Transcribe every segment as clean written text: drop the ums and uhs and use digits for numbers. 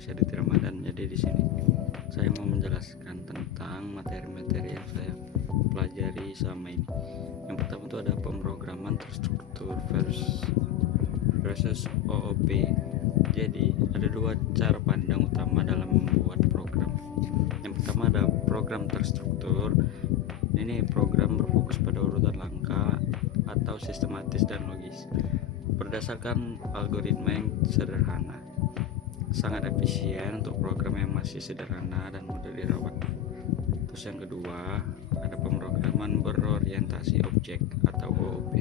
Saya Diti Ramadan. Jadi di sini saya mau menjelaskan tentang materi-materi yang saya pelajari selama ini. Yang pertama itu ada pemrograman terstruktur versus OOP. Jadi ada dua cara pandang utama dalam membuat program. Yang pertama ada program terstruktur. Ini program berfokus pada urutan langkah atau sistematis dan logis berdasarkan algoritma yang sederhana, sangat efisien untuk program yang masih sederhana dan mudah dirawat. Terus yang kedua ada pemrograman berorientasi objek atau OOP.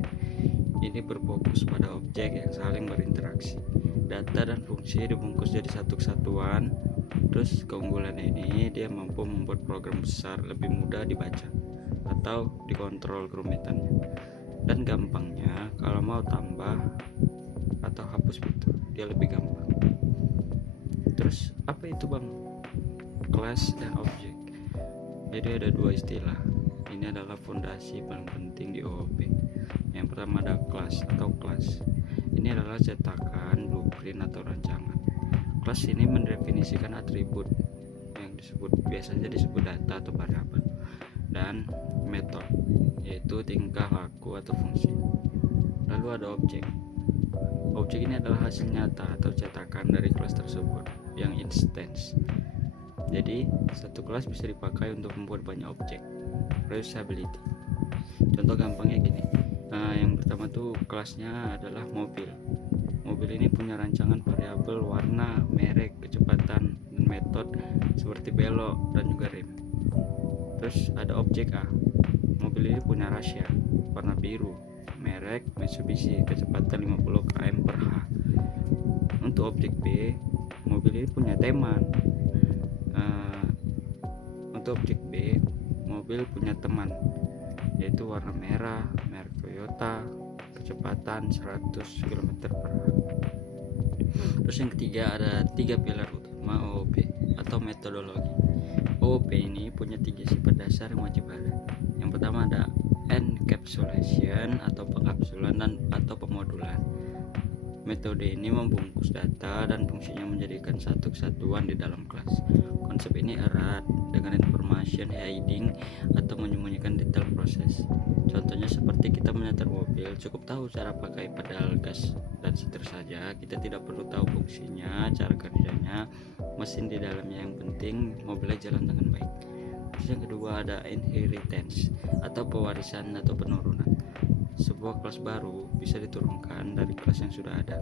Ini berfokus pada objek yang saling berinteraksi. Data dan fungsi dibungkus jadi satu kesatuan. Terus keunggulan ini dia mampu membuat program besar lebih mudah dibaca atau dikontrol kerumitannya. Dan gampangnya kalau mau tambah atau hapus fitur dia lebih gampang. Terus apa itu bang? Kelas dan objek. Jadi ada dua istilah. Ini adalah fondasi paling penting di OOP. Yang pertama ada kelas atau kelas. Ini adalah cetakan, blueprint atau rancangan. Kelas ini mendefinisikan atribut yang biasanya disebut data atau variabel, dan metode yaitu tingkah laku atau fungsi. Lalu ada objek. Objek ini adalah hasil nyata atau cetakan dari kelas tersebut yang instance. Jadi satu kelas bisa dipakai untuk membuat banyak objek. Reusability. Contoh gampangnya gini. Yang pertama tuh kelasnya adalah mobil. Mobil ini punya rancangan variabel warna, merek, kecepatan, dan metode seperti belok dan juga rem. Terus ada objek A. Mobil ini punya rahasia, warna biru, merek Mitsubishi, kecepatan 50 km/h. Untuk objek B, mobil ini punya teman. Untuk objek B, mobil punya teman, yaitu warna merah, merek Toyota, kecepatan 100 km/h. Terus yang ketiga ada 3 pilar utama OOP atau metodologi. OOP ini punya 3 sifat dasar yang wajib ada. Yang pertama ada encapsulation atau pengkapsulan dan atau pemodulan. Metode ini membungkus data dan fungsinya menjadikan satu kesatuan di dalam kelas. Konsep ini erat dengan information hiding atau menyembunyikan detail proses. Contohnya seperti kita menyetir mobil, cukup tahu cara pakai pedal gas dan setir saja. Kita tidak perlu tahu fungsinya, cara kerjanya, mesin di dalamnya. Yang penting mobilnya jalan dengan baik. Terus yang kedua ada inheritance atau pewarisan atau penurunan. Sebuah kelas baru bisa diturunkan dari kelas yang sudah ada,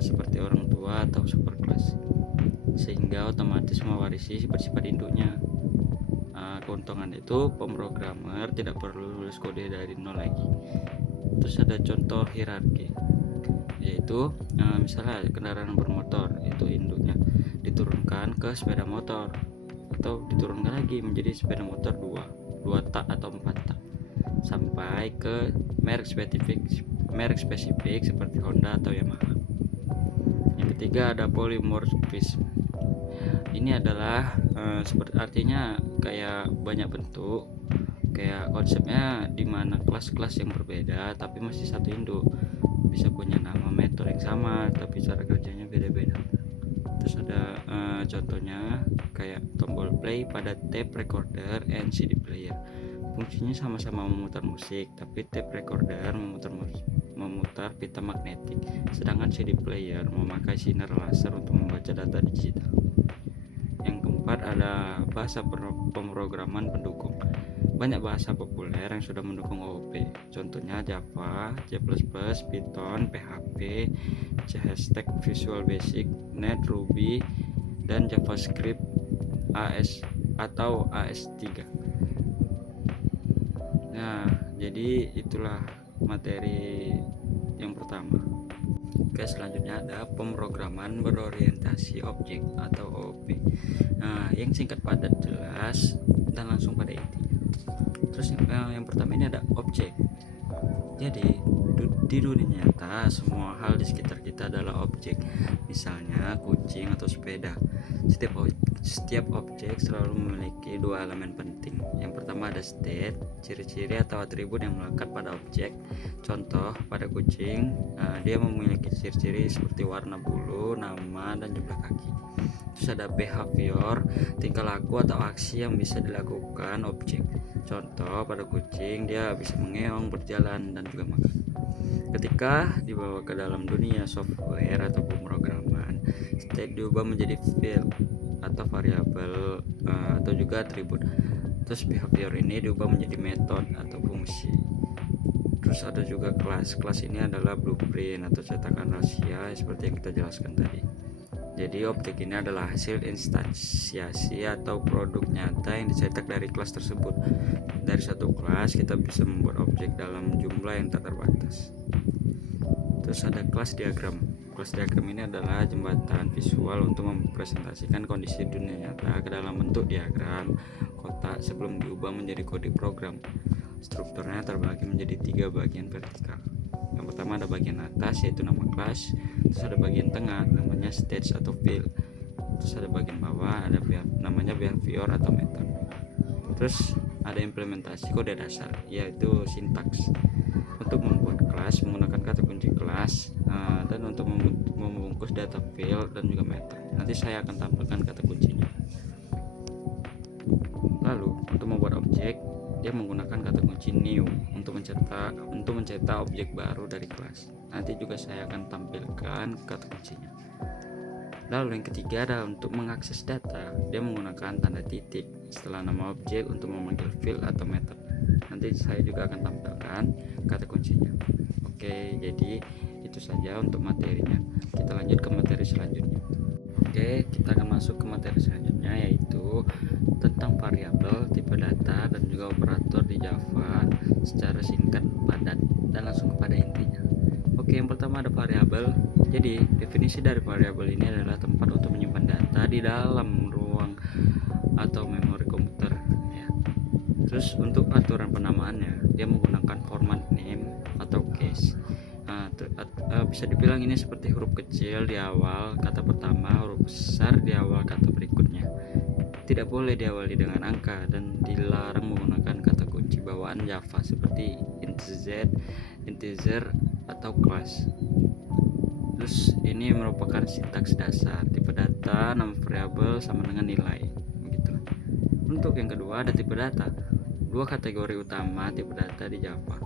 seperti orang tua atau superkelas, sehingga otomatis mewarisi bersifat induknya. Keuntungan itu pemrogramer tidak perlu tulis kode dari nol lagi. Terus ada contoh hierarki, yaitu misalnya kendaraan bermotor, itu induknya diturunkan ke sepeda motor atau diturunkan lagi menjadi sepeda motor 2 tak atau 4 tak sampai ke merek spesifik seperti Honda atau Yamaha. Yang ketiga ada polymorphism. Ini adalah seperti artinya kayak banyak bentuk, kayak konsepnya di mana kelas-kelas yang berbeda tapi masih satu induk, bisa punya nama metode yang sama tapi cara kerjanya beda-beda. Terus ada contohnya kayak tombol play pada tape recorder and CD player. Fungsinya sama-sama memutar musik, tapi tape recorder memutar pita magnetik, sedangkan CD player memakai sinar laser untuk membaca data digital. Yang keempat ada bahasa pemrograman pendukung. Banyak bahasa populer yang sudah mendukung OOP. Contohnya Java, C++, Python, PHP, JSTEC, Visual Basic, Net, Ruby, dan JavaScript AS atau AS3. Nah, jadi itulah materi yang pertama. Oke, selanjutnya ada pemrograman berorientasi objek atau OOP. Nah, yang singkat, padat, jelas, dan langsung pada intinya. Terus yang pertama ini ada objek. Jadi di dunia nyata semua hal di sekitar kita adalah objek. Misalnya kucing atau sepeda. Setiap objek selalu memiliki dua elemen penting. Yang pertama ada state, ciri-ciri atau atribut yang melekat pada objek. Contoh, pada kucing, dia memiliki ciri-ciri seperti warna bulu, nama, dan jumlah kaki. Terus ada behavior, tingkah laku atau aksi yang bisa dilakukan objek. Contoh, pada kucing dia bisa mengeong, berjalan, dan juga makan. Ketika dibawa ke dalam dunia software atau pemrograman, state diubah menjadi field atau variabel atau juga atribut. Terus behavior ini diubah menjadi metode atau fungsi. Terus ada juga kelas. Kelas ini adalah blueprint atau cetakan rahasia seperti yang kita jelaskan tadi. Jadi objek ini adalah hasil instansiasi atau produk nyata yang dicetak dari kelas tersebut. Dari satu kelas kita bisa membuat objek dalam jumlah yang tak terbatas. Terus ada kelas diagram. Kelas diagram ini adalah jembatan visual untuk mempresentasikan kondisi dunia nyata ke dalam bentuk diagram kotak sebelum diubah menjadi kode program. Strukturnya terbagi menjadi 3 bagian vertikal. Yang pertama ada bagian atas yaitu nama kelas, terus ada bagian tengah namanya stage atau field, terus ada bagian bawah ada namanya behavior atau method. Terus ada implementasi kode dasar yaitu sintaks. Untuk membuat kelas menggunakan kata kunci kelas dan untuk membungkus data field dan juga method. Nanti saya akan tampilkan kata kuncinya. Lalu untuk membuat objek dia menggunakan kata kunci new untuk mencetak objek baru dari kelas. Nanti juga saya akan tampilkan kata kuncinya. Lalu yang ketiga adalah untuk mengakses data, dia menggunakan tanda titik setelah nama objek untuk memanggil field atau method. Nanti saya juga akan tampilkan kata kuncinya. Oke, jadi itu saja untuk materinya. Kita lanjut ke materi selanjutnya. Oke, kita akan masuk ke materi selanjutnya yaitu tentang variabel, tipe data, dan juga operator di Java secara singkat, padat, dan langsung kepada intinya. Oke, yang pertama ada variabel. Jadi, definisi dari variabel ini adalah tempat untuk menyimpan data di dalam ruang atau memori komputer ya. Terus untuk aturan penamaannya, dia menggunakan format name atau case. Bisa dibilang ini seperti huruf kecil di awal kata pertama, huruf besar di awal kata berikutnya. Tidak boleh diawali dengan angka dan dilarang menggunakan kata kunci bawaan Java seperti integer atau class. Terus ini merupakan sintaks dasar. Tipe data, nama variabel sama dengan nilai. Begitu. Untuk yang kedua ada tipe data. Dua kategori utama tipe data di Java.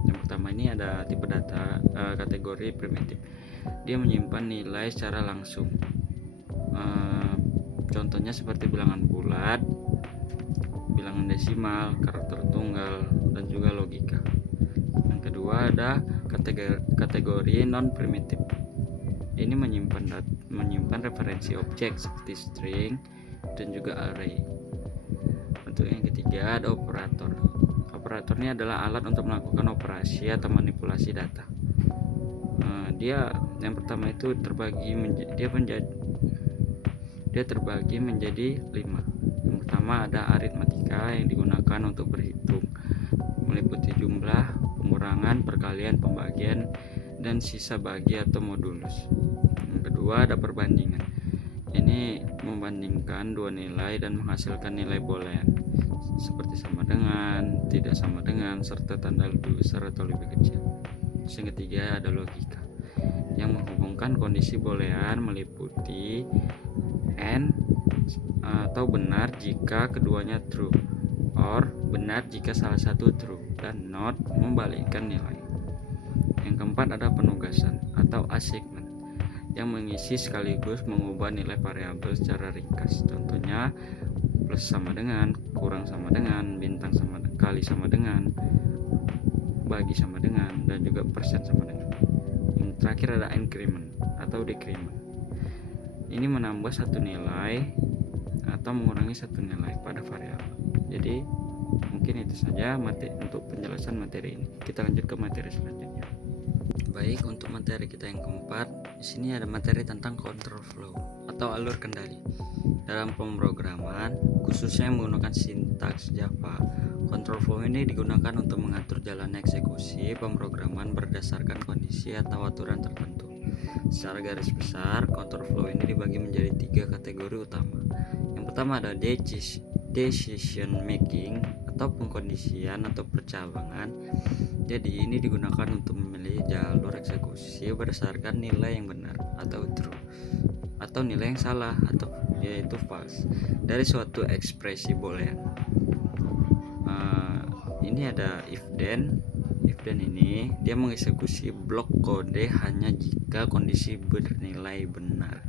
Yang pertama ini ada tipe data kategori primitif. Dia menyimpan nilai secara langsung. Contohnya seperti bilangan bulat, bilangan desimal, karakter tunggal, dan juga logika. Yang kedua ada kategori non primitif. Ini menyimpan referensi objek seperti string dan juga array. Untuk yang ketiga ada operator. Operator ini adalah alat untuk melakukan operasi atau manipulasi data. Dia yang pertama itu terbagi menjadi 5. Yang pertama ada aritmatika yang digunakan untuk berhitung, meliputi jumlah, pengurangan, perkalian, pembagian, dan sisa bagi atau modulus. Yang kedua ada perbandingan. Ini membandingkan dua nilai dan menghasilkan nilai boolean seperti sama dengan, tidak sama dengan, serta tanda lebih besar atau lebih kecil. Terus yang ketiga ada logika yang menghubungkan kondisi boolean meliputi and atau benar jika keduanya true, or benar jika salah satu true, dan not membalikkan nilai. Yang keempat ada penugasan atau assignment yang mengisi sekaligus mengubah nilai variabel secara ringkas. Contohnya plus sama dengan, kurang sama dengan, bintang sama kali sama dengan, bagi sama dengan, dan juga persen sama dengan. Yang terakhir ada increment atau decrement. Ini menambah satu nilai atau mengurangi satu nilai pada variabel. Jadi mungkin itu saja untuk penjelasan materi ini. Kita lanjut ke materi selanjutnya. Baik, untuk materi kita yang keempat, di sini ada materi tentang control flow atau alur kendali. Dalam pemrograman, khususnya yang menggunakan sintaks Java, control flow ini digunakan untuk mengatur jalannya eksekusi pemrograman berdasarkan kondisi atau aturan tertentu. Secara garis besar, control flow ini dibagi menjadi 3 kategori utama. Yang pertama ada decision making atau pengkondisian atau percabangan. Jadi ini digunakan untuk memilih jalur eksekusi berdasarkan nilai yang benar atau true, atau nilai yang salah atau yaitu false dari suatu ekspresi boolean. Ini ada if then ini dia mengeksekusi blok kode hanya jika kondisi bernilai benar.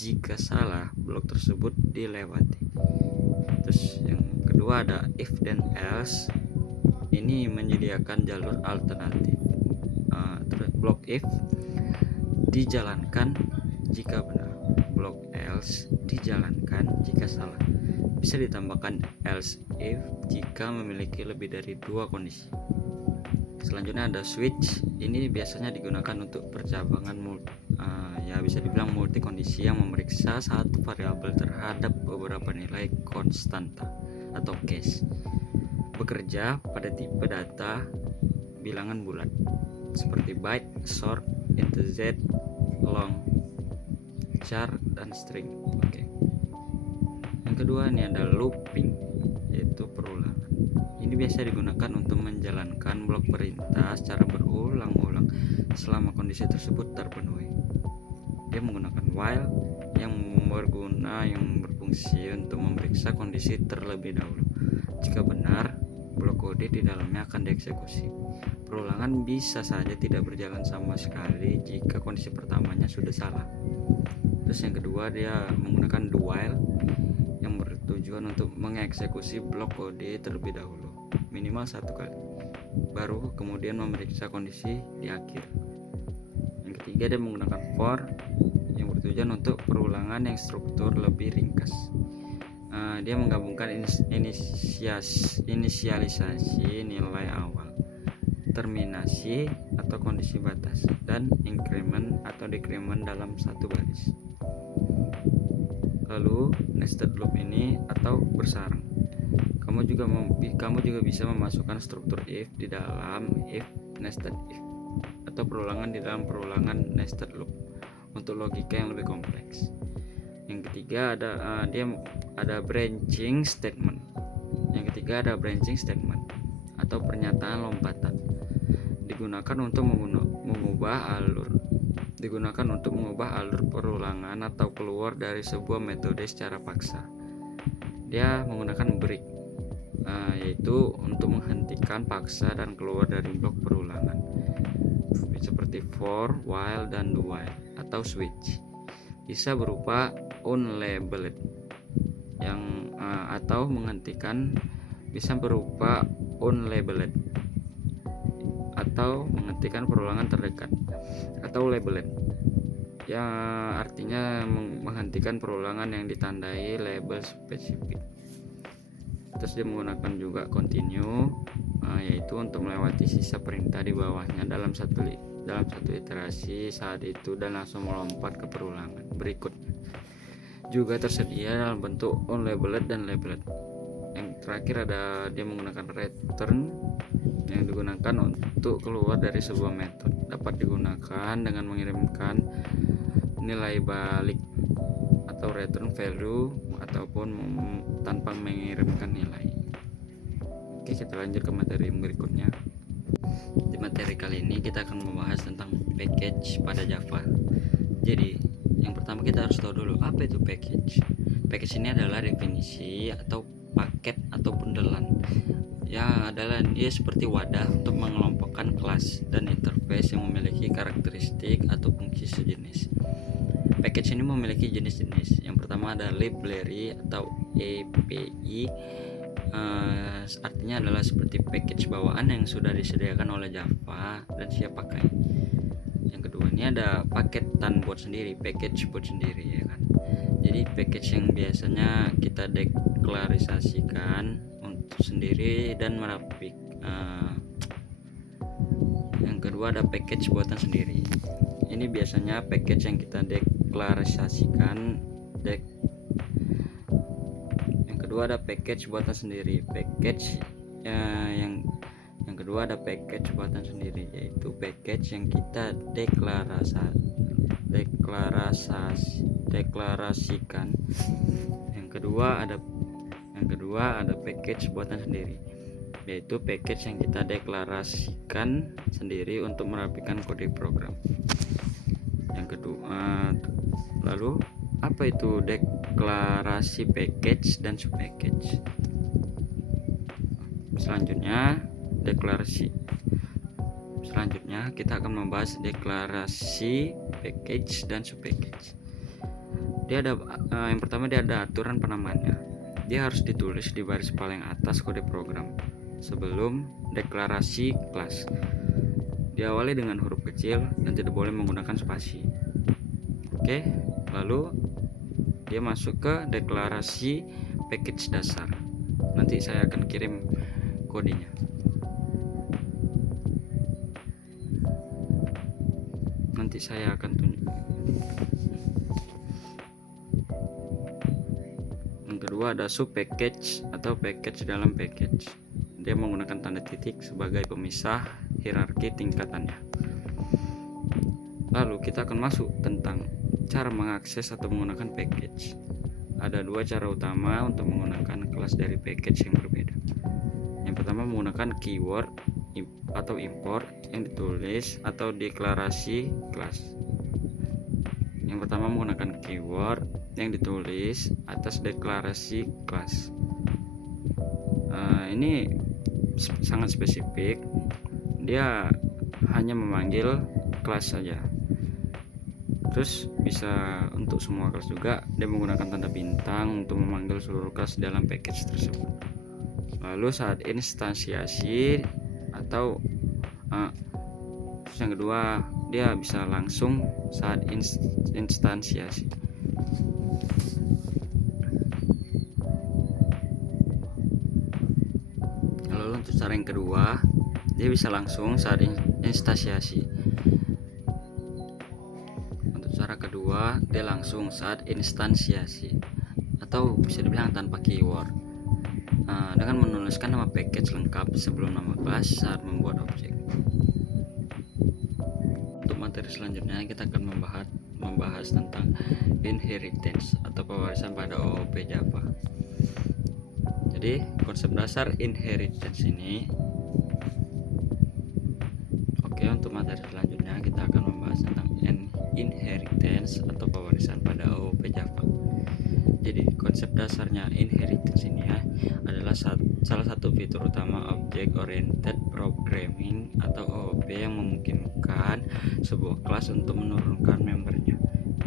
Jika salah, blok tersebut dilewati. Terus yang kedua ada if then else. Ini menyediakan jalur alternatif. Blok if dijalankan jika benar, blok else dijalankan jika salah. Bisa ditambahkan else if jika memiliki lebih dari 2 kondisi. Selanjutnya ada switch. Ini biasanya digunakan untuk percabangan bisa dibilang multi kondisi yang memeriksa satu variabel terhadap beberapa nilai konstanta atau case. Bekerja pada tipe data bilangan bulat seperti byte, short, integer, long, char, dan string. Yang kedua ini ada looping, yaitu perulangan. Ini biasa digunakan untuk menjalankan blok perintah secara berulang-ulang selama kondisi tersebut terpenuhi. Dia menggunakan while yang berfungsi untuk memeriksa kondisi terlebih dahulu. Jika benar, blok kode di dalamnya akan dieksekusi. Perulangan bisa saja tidak berjalan sama sekali jika kondisi pertamanya sudah salah. Terus yang kedua dia menggunakan do while yang bertujuan untuk mengeksekusi blok kode terlebih dahulu minimal 1 kali, baru kemudian memeriksa kondisi di akhir. Yang ketiga dia menggunakan for yang bertujuan untuk perulangan yang struktur lebih ringkas. Dia menggabungkan inisialisasi nilai awal, terminasi atau kondisi batas, dan increment atau decrement dalam satu baris. Lalu nested loop ini atau bersarang. Kamu juga bisa memasukkan struktur if di dalam if nested if atau perulangan di dalam perulangan nested loop untuk logika yang lebih kompleks. Yang ketiga ada branching statement. Yang ketiga ada branching statement atau pernyataan lompatan. Digunakan untuk mengubah alur perulangan atau keluar dari sebuah metode secara paksa. Dia menggunakan break, yaitu untuk menghentikan paksa dan keluar dari blok perulangan, seperti for, while, dan do while atau switch. Bisa berupa unlabeled atau menghentikan, bisa berupa unlabeled atau menghentikan perulangan terdekat, atau labeled yang artinya menghentikan perulangan yang ditandai label spesifik. Terus dia menggunakan juga continue, yaitu untuk melewati sisa perintah di bawahnya dalam satu iterasi saat itu dan langsung melompat ke perulangan berikutnya. Juga tersedia dalam bentuk unlabeled dan labeled. Yang terakhir ada dia menggunakan return yang digunakan untuk keluar dari sebuah metode. Dapat digunakan dengan mengirimkan nilai balik atau return value ataupun tanpa mengirimkan nilai. Oke, kita lanjut ke materi berikutnya. Di materi kali ini kita akan membahas tentang package pada Java. Jadi yang pertama kita harus tahu dulu apa itu package. Package ini adalah definisi atau paket atau bundelan yang adalah dia seperti wadah untuk mengelompokkan kelas dan interface yang memiliki karakteristik atau fungsi sejenis. Package ini memiliki jenis-jenis. Yang pertama ada library atau API, artinya adalah seperti package bawaan yang sudah disediakan oleh Java dan siap pakai. Yang kedua ini ada paketan buat sendiri, package buat sendiri, ya kan. Jadi package yang biasanya kita deklarisasikan untuk sendiri dan merapik. Yang kedua ada package buatan sendiri. Ini biasanya package yang kita deklarisasikan. Yang kedua ada package buatan sendiri. Yang kedua ada package buatan sendiri, yaitu package yang kita deklarasikan. Yang kedua ada package buatan sendiri, yaitu package yang kita deklarasikan sendiri untuk merapikan kode program. Yang kedua, lalu apa itu deklarasi package dan subpackage? Selanjutnya kita akan membahas deklarasi package dan subpackage. Yang pertama dia ada aturan penamaannya. Dia harus ditulis di baris paling atas kode program sebelum deklarasi kelas. Diawali dengan huruf kecil dan tidak boleh menggunakan spasi. Oke, lalu dia masuk ke deklarasi package dasar. Nanti saya akan kirim kodenya. Nanti saya akan tunjuk. Yang kedua ada subpackage atau package dalam package. Dia menggunakan tanda titik sebagai pemisah hierarki tingkatannya. Lalu kita akan masuk tentang cara mengakses atau menggunakan package. Ada dua cara utama untuk menggunakan kelas dari package yang berbeda. Yang pertama menggunakan keyword atau import yang ditulis atau deklarasi kelas. Yang pertama menggunakan keyword yang ditulis atas deklarasi kelas. Ini sangat spesifik. Dia hanya memanggil kelas saja. Terus bisa untuk semua kelas juga. Dia menggunakan tanda bintang untuk memanggil seluruh kelas dalam package tersebut. Lalu saat instansiasi atau yang kedua dia bisa langsung saat instansiasi. Lalu untuk cara yang kedua dia bisa langsung saat instansiasi. Untuk cara kedua dia langsung saat instansiasi atau bisa dibilang tanpa keyword, dengan menuliskan nama package lengkap sebelum nama kelas saat membuat objek. Untuk materi selanjutnya kita akan membahas tentang inheritance atau pewarisan pada OOP Java. Jadi konsep dasar inheritance ini. Oke, untuk materi selanjutnya kita akan membahas tentang inheritance atau pewarisan pada OOP Java. Jadi konsep dasarnya inheritance ini adalah salah satu fitur utama Object Oriented Programming atau OOP yang memungkinkan sebuah kelas untuk menurunkan membernya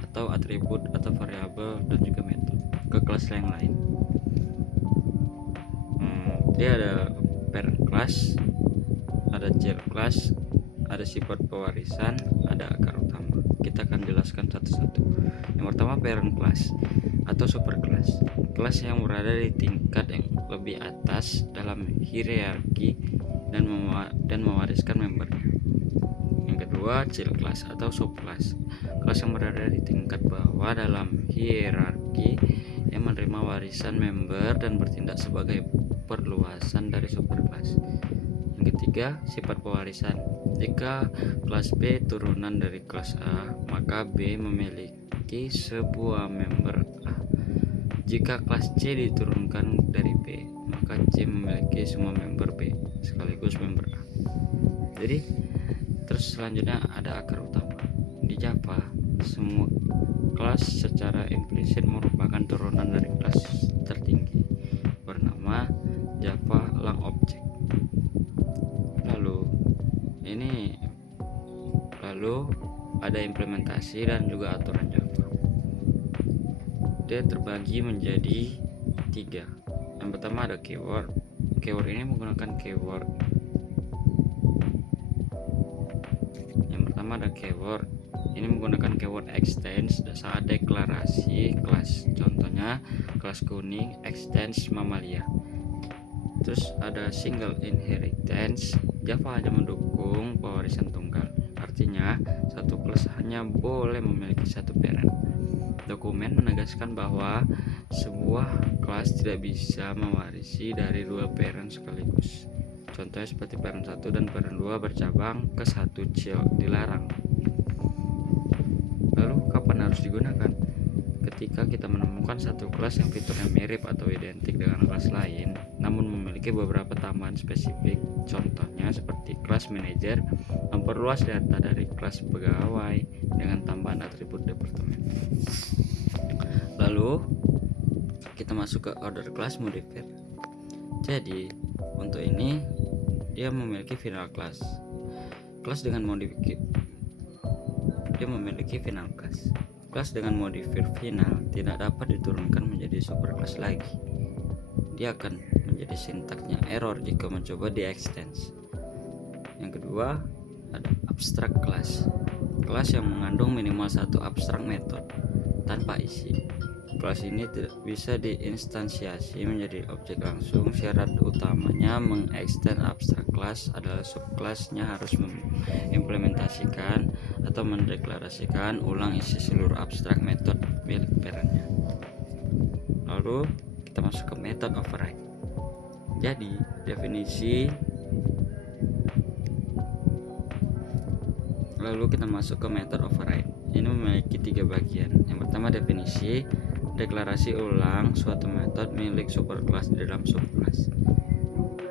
atau atribut atau variabel dan juga metode ke kelas yang lain. Dia ada parent class, ada child class, ada sifat pewarisan, ada akar utama. Kita akan jelaskan satu-satu. Yang pertama parent class atau superclass, kelas yang berada di tingkat yang lebih atas dalam hierarki dan mewariskan membernya. Yang kedua child class atau subclass, kelas yang berada di tingkat bawah dalam hierarki yang menerima warisan member dan bertindak sebagai perluasan dari superclass. Yang ketiga sifat pewarisan, jika kelas B turunan dari kelas A maka B memiliki sebuah member A. Jika kelas C diturunkan dari B maka C memiliki semua member B sekaligus member A. Jadi terus selanjutnya ada akar utama. Di Java semua kelas secara implisit merupakan turunan dari kelas tertinggi bernama Java Lang Object. Lalu ada implementasi dan juga aturan Java. Dia terbagi menjadi 3. Yang pertama ada keyword. Keyword ini menggunakan keyword. Yang pertama ada keyword. Ini menggunakan keyword extends saat deklarasi kelas. Contohnya kelas kuning extends mamalia. Terus ada single inheritance. Java hanya mendukung pewarisan tunggal. Artinya satu kelas hanya boleh memiliki satu parent. Dokumen menegaskan bahwa sebuah kelas tidak bisa mewarisi dari 2 parent sekaligus. Contohnya seperti parent 1 dan parent 2 bercabang ke 1 child, dilarang. Lalu kapan harus digunakan? ketika kita menemukan satu kelas yang fiturnya mirip atau identik dengan kelas lain, namun memiliki beberapa tambahan spesifik. Contohnya seperti kelas manajer memperluas data dari kelas pegawai dengan tambahan atribut departemen. Lalu kita masuk ke order class modifier. Jadi untuk ini dia memiliki final class. Kelas dengan modifier dia memiliki final class. Kelas dengan modifier final tidak dapat diturunkan menjadi superclass lagi. Dia akan menjadi sintaksnya error jika mencoba di-extend. Yang kedua, ada abstract class. Kelas yang mengandung minimal satu abstrak method tanpa isi. Kelas ini tidak bisa diinstansiasi menjadi objek langsung. Syarat utamanya mengextend abstract class adalah subclassnya harus mengimplementasikan atau mendeklarasikan ulang isi seluruh abstract method milik parentnya. Lalu kita masuk ke method override. Jadi lalu kita masuk ke method override. Ini memiliki 3 bagian. Yang pertama definisi, deklarasi ulang suatu metode milik superclass di dalam subclass.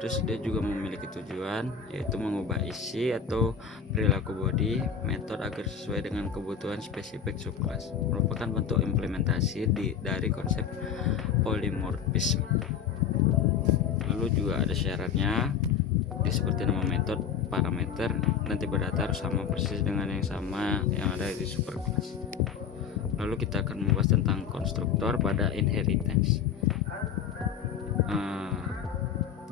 Terus dia juga memiliki tujuan, yaitu mengubah isi atau perilaku body metode agar sesuai dengan kebutuhan spesifik subclass. Merupakan bentuk implementasi dari konsep polymorphism. Lalu juga ada syaratnya, seperti nama metode, parameter dan tipe data harus sama persis dengan yang sama yang ada di superclass. Lalu kita akan membahas tentang konstruktor pada inheritance.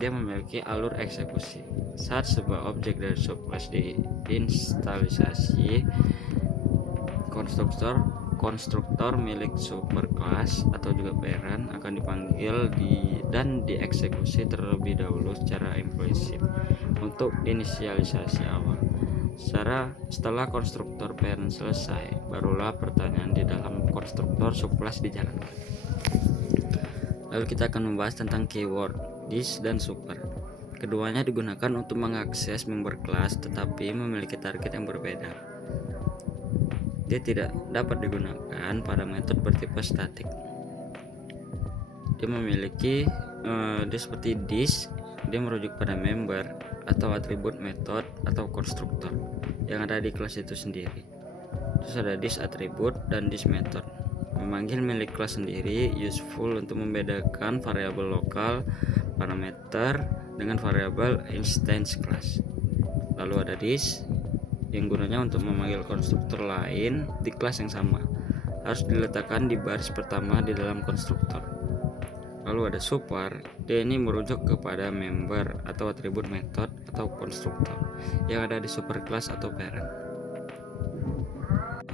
Dia memiliki alur eksekusi. Saat sebuah objek dari subclass diinstalisasi, konstruktor milik superclass atau juga parent akan dipanggil dan dieksekusi terlebih dahulu secara implisit untuk inisialisasi awal. Setelah konstruktor parent selesai, barulah pertanyaan di dalam konstruktor subclass dijalankan. Lalu kita akan membahas tentang keyword this dan super. Keduanya digunakan untuk mengakses member kelas tetapi memiliki target yang berbeda. Dia tidak dapat digunakan pada metode bertipe statik. Dia memiliki dia seperti this, dia merujuk pada member atau atribut metode atau konstruktor yang ada di kelas itu sendiri. Terus ada this atribut dan this method. Memanggil milik kelas sendiri useful untuk membedakan variabel lokal parameter dengan variabel instance kelas. Lalu ada this yang gunanya untuk memanggil konstruktor lain di kelas yang sama. Harus diletakkan di baris pertama di dalam konstruktor. Lalu ada super, dia ini merujuk kepada member atau atribut metode atau konstruktor yang ada di superclass atau parent.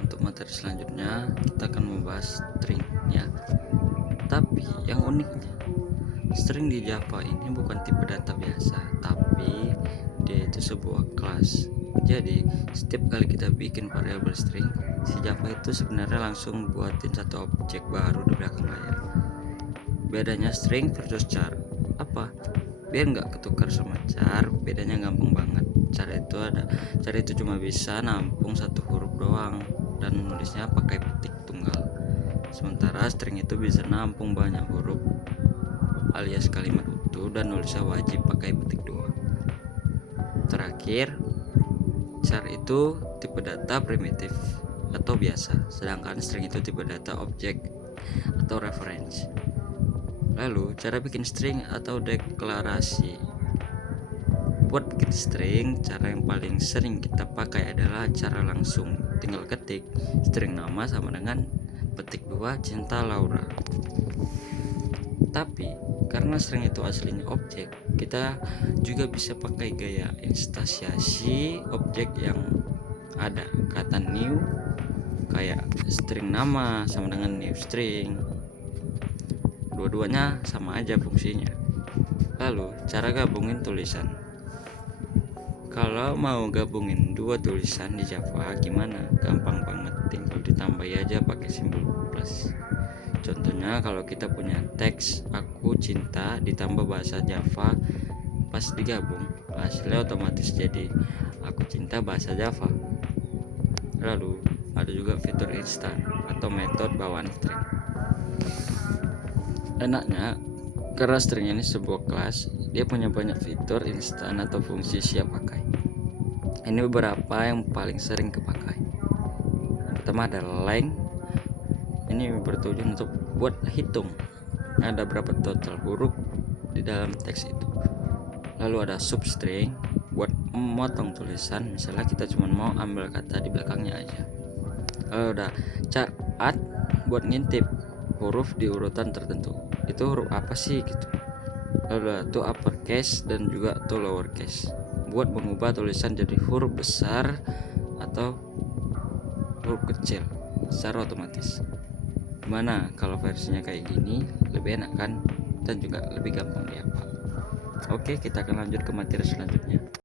Untuk materi selanjutnya kita akan membahas string ya. Tapi yang uniknya, string di Java ini bukan tipe data biasa, tapi dia itu sebuah kelas. Jadi setiap kali kita bikin variabel string, si Java itu sebenarnya langsung buatin satu objek baru di belakang layar. Bedanya string versus char apa? Biar nggak ketukar sama char, bedanya gampang banget. Char itu cuma bisa nampung satu huruf doang dan menulisnya pakai petik tunggal. Sementara string itu bisa nampung banyak huruf alias kalimat utuh dan nulisnya wajib pakai petik 2. Terakhir, char itu tipe data primitif atau biasa, sedangkan string itu tipe data objek atau reference. Lalu cara bikin string atau deklarasi. Buat bikin string, cara yang paling sering kita pakai adalah cara langsung. Tinggal ketik string nama sama dengan petik 2 Cinta Laura. Tapi karena string itu aslinya objek, kita juga bisa pakai gaya instansiasi objek yang ada. Kata new kayak string nama sama dengan new string. Dua-duanya sama aja fungsinya. Lalu cara gabungin tulisan. Kalau mau gabungin dua tulisan di Java gimana? Gampang banget, tinggal ditambahi aja pakai simbol plus. Contohnya kalau kita punya teks aku cinta ditambah bahasa Java, pas digabung hasilnya otomatis jadi aku cinta bahasa Java. Lalu ada juga fitur instan atau metode bawaan string. Enaknya karena string ini sebuah kelas, dia punya banyak fitur instan atau fungsi siap pakai. Ini beberapa yang paling sering kepakai. Yang pertama ada length. Ini bertujuan untuk buat hitung ada berapa total huruf di dalam teks itu. Lalu ada substring buat memotong tulisan, misalnya kita cuma mau ambil kata di belakangnya aja. Lalu ada char add buat ngintip huruf di urutan tertentu, itu huruf apa sih gitu. Lalu ada to uppercase dan juga to lowercase buat mengubah tulisan jadi huruf besar atau huruf kecil secara otomatis. Gimana kalau versinya kayak gini, lebih enak kan, dan juga lebih gampang dihafal. Oke, kita akan lanjut ke materi selanjutnya.